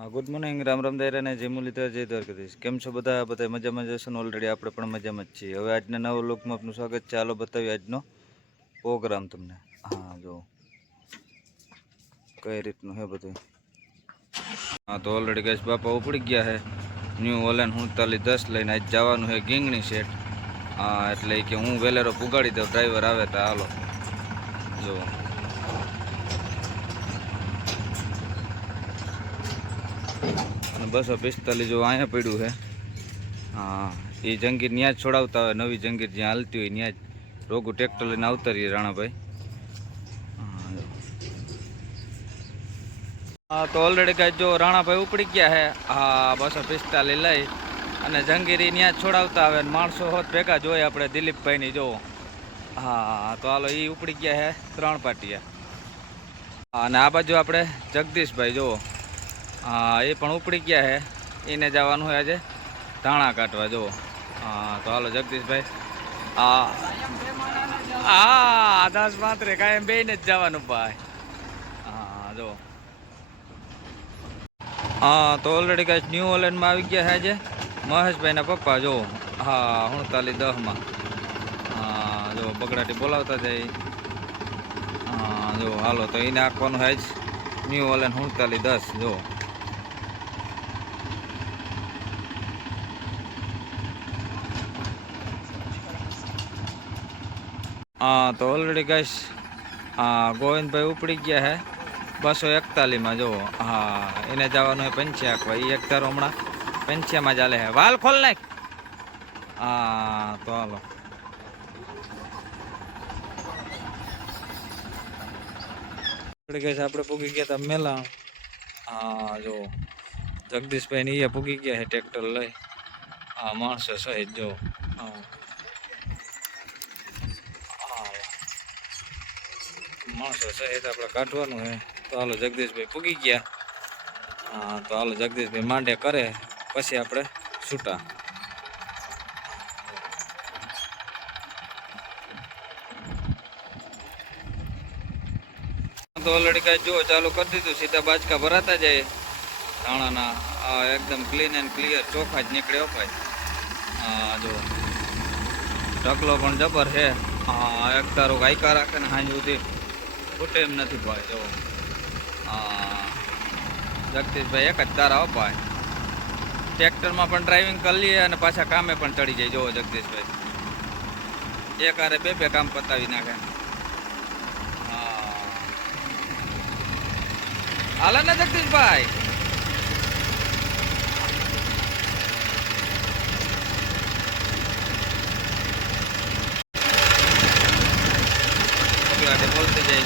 હા good morning Ram Ram દાયરા અને જય લીધા જય દ્વારકાધીશ. કેમ છો બધા? બધા મજામાં જશો ને? ઓલરેડી આપણે પણ મજામાં જ છીએ. હવે આજના નવો લોકમાં આપનું સ્વાગત છે. ચાલો બતાવીએ આજનો પ્રોગ્રામ તમને. હા, જો. કઈ રીતનું હે બધું? હા, તો ઓલરેડી ગેસ બાપા ઉપડી ગયા છે ન્યૂ ઓલેન હુંતાલી દસ લઈને આજ જવાનું છે ગીંગણી સેટ હા, એટલે કે હું વેલેરો પુગાડી દઉં. ડ્રાઈવર આવે તો હાલો. જો. અને બસો પિસ્તાલીસ જો અહીંયા પડ્યું છે. હા એ જંગીર ત્યાં જ છોડાવતા હોય નવી જંગીર જ્યાં હાલતી હોય ત્યાં જ રોગું ટ્રેક્ટર લઈને આવતા રાણાભાઈ. હા, તો ઓલરેડી કાંઈ જો રાણાભાઈ ઉપડી ગયા છે. હા બસો પિસ્તાલીસ લઈ અને જંગીરી ત્યાં જ છોડાવતા આવે માણસો હોત ભેગા જોઈએ આપણે દિલીપભાઈની જો હા તો હાલો એ ઉપડી ગયા છે ત્રણ પાટિયા. અને આ બાજુ આપણે જગદીશભાઈ જુઓ. હા, એ પણ ઉપડી ગયા છે એને જવાનું હોય આજે ધાણા કાઢવા, જુઓ. હા, તો હાલો જગદીશભાઈ. હા હા દસ માત્ર કાયમ બેને જ જવાનું ભાઈ. હા જો હા, તો ઓલરેડી કાંઈ ન્યૂ ઓલેન્ડમાં આવી ગયા છે આજે. મહેશભાઈના પપ્પા, જુઓ. હા હુણતાલી દહમાં. હા જો બગડાટી બોલાવતા જાય. હા જો હાલો, તો એને આંકવાનું હોય જ. ન્યૂ ઓલેન્ડ હુણતાલી દસ જો હા, તો ઓલરેડી ગાઈશ હા, ગોવિંદભાઈ ઉપડી ગયા હે. બસો એકતાલીસમાં, જુઓ. હા, એને જવાનું છે પંચ્યાકવા એ એક તારો હમણાં પંચ્યામાં ચાલે હે. વાલ ખોલ નાખ. હા, તો હાલો. આપણે પૂગી ગયા હતા મેલા. હા જો જગદીશભાઈ ને એ પૂગી ગયા છે ટ્રેક્ટર લઈ. હા, માણસો સહિત જો હા. માણસો સહિત આપણે કાઢવાનું છે. તો હાલો જગદીશભાઈ પૂગી ગયા. તો હાલો જગદીશભાઈ માંડે કરે, પછી આપણે છૂટા. તો ઓલરેડી કાંઈ જો ચાલુ કરી દીધું, સીધા બાજકા ભરાતા જાય. ધાણાના એકદમ ક્લીન એન્ડ ક્લિયર ચોખા જ નીકળે ભાઈ હા જો ઢકલો પણ જબર છે. એક તારો ગાયકા રાખે ને હાંજ સુધી ખૂટે એમ નથી ભાઈ, જો. જગદીશભાઈ એક જ તારા હો ભાઈ. ટ્રેક્ટરમાં પણ ડ્રાઇવિંગ કરી લઈએ અને પાછા કામે પણ ચડી જાય. જોવો જગદીશભાઈ. એક હારે બે બે કામ પતાવી નાખે. હાલે ને જગદીશભાઈ.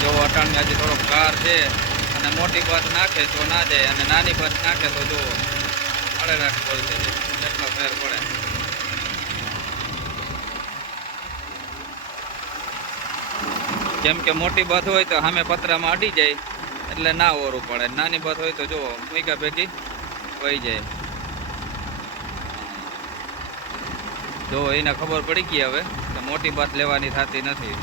જો અટાણની આજે થોડોક કાર છે અને મોટી બસ નાખે તો ના જાય અને નાની બસ નાખે તો જો અડેરાટ બોલતી જાય. એટલો ફેર પડે. કેમ કે મોટી બસ હોય તો સામે પતરામાં અડી જાય, એટલે ના ઓરું પડે. નાની બસ હોય તો જુઓ, મૂક્યા ભેગી વહી જાય. જો એને ખબર પડી ગઈ હવે મોટી બસ લેવાની થતી નથી.